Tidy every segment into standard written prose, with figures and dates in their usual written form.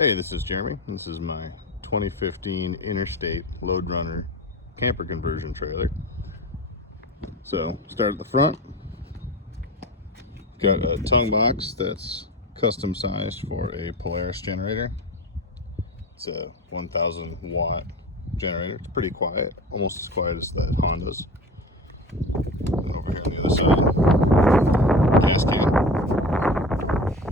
Hey, this is Jeremy. This is my 2015 Interstate Load Runner camper conversion trailer. So, start at the front. Got a tongue box that's custom sized for a Polaris generator. It's a 1000 watt generator. It's pretty quiet, almost as quiet as that Honda's. And over here on the other side, gas can.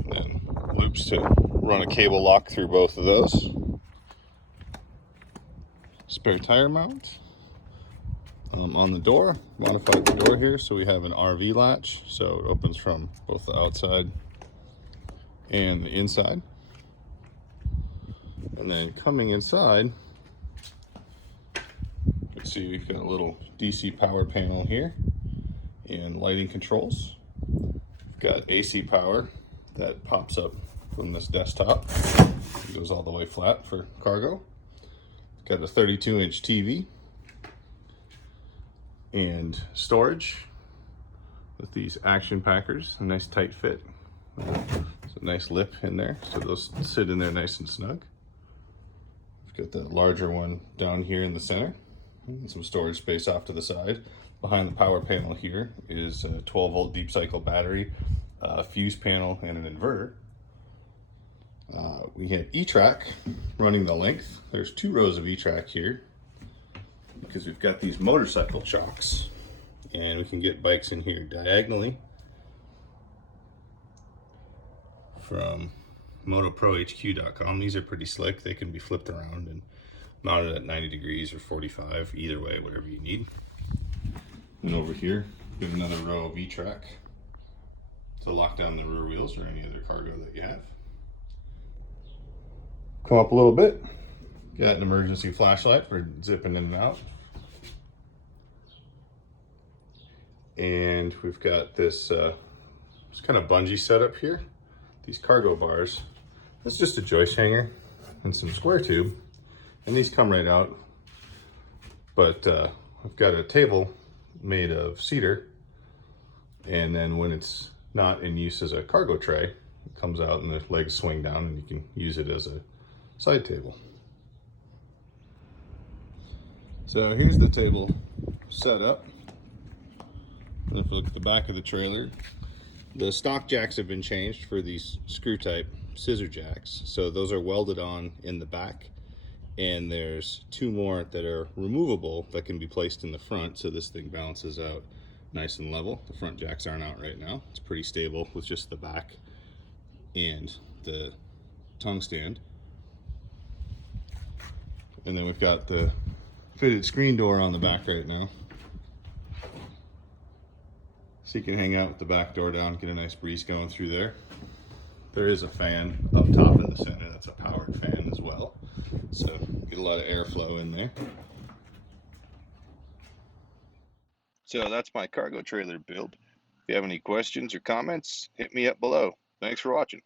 And then loops to run a cable lock through both of those. Spare tire mount on the door. Modified the door here so we have an RV latch, so it opens from both the outside and the inside. And then coming inside, you can see we've got a little DC power panel here and lighting controls. We've got AC power that pops up from this desktop. It goes all the way flat for cargo. Got a 32-inch TV and storage with these action packers, a nice tight fit. There's a nice lip in there, so those sit in there nice and snug. We've got the larger one down here in the center, and some storage space off to the side. Behind the power panel here is a 12-volt deep cycle battery, a fuse panel, and an inverter. We have E-Track running the length. There's 2 rows of E-Track here because we've got these motorcycle chocks, and we can get bikes in here diagonally from motohq.com. These are pretty slick. They can be flipped around and mounted at 90 degrees or 45, either way, whatever you need. And over here, we have another row of E-Track to lock down the rear wheels or any other cargo that you have. Come up a little bit, got an emergency flashlight for zipping in and out. And we've got this kind of bungee setup here, these cargo bars. That's just a joist hanger and some square tube, and these come right out. But I've got a table made of cedar, and then when it's not in use as a cargo tray, it comes out and the legs swing down and you can use it as a side table. So here's the table set up. And if you look at the back of the trailer, the stock jacks have been changed for these screw type scissor jacks. So those are welded on in the back, and there's 2 more that are removable that can be placed in the front, so this thing balances out nice and level. The front jacks aren't out right now. It's pretty stable with just the back and the tongue stand. And then we've got the fitted screen door on the back right now, so you can hang out with the back door down, get a nice breeze going through there. There is a fan up top in the center. That's a powered fan as well, so get a lot of airflow in there. So that's my cargo trailer build. If you have any questions or comments, hit me up below. Thanks for watching.